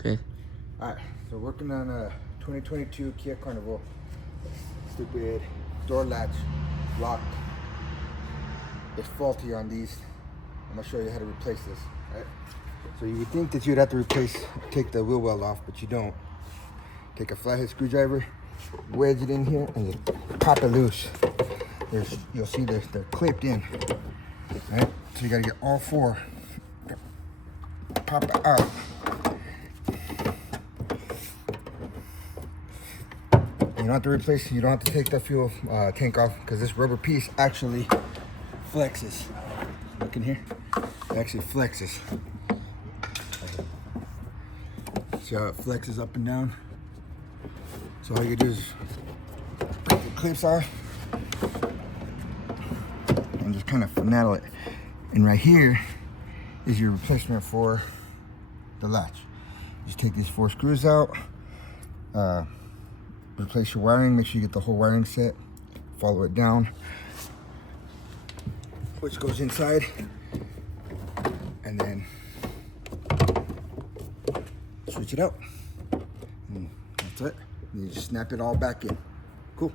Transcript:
Okay. Alright, so working on a 2022 Kia Carnival. Stupid door latch locked. It's faulty on these. I'm gonna show you how to replace this. Right? So you would think that you'd have to take the wheel well off, but you don't. Take a flathead screwdriver, wedge it in here, and just pop it loose. You'll see they're clipped in. Right? So you gotta get all four. Pop it out. You don't have to replace. You don't have to take the fuel tank off because this rubber piece actually flexes. Look in here. It actually flexes. See how it flexes up and down? So all you do is take the clips off and just kind of finagle it. And right here is your replacement for the latch. Just take these 4 screws out, replace your wiring, make sure you get the whole wiring set, follow it down, which goes inside, and then switch it out. And that's it. And you just snap it all back in. Cool.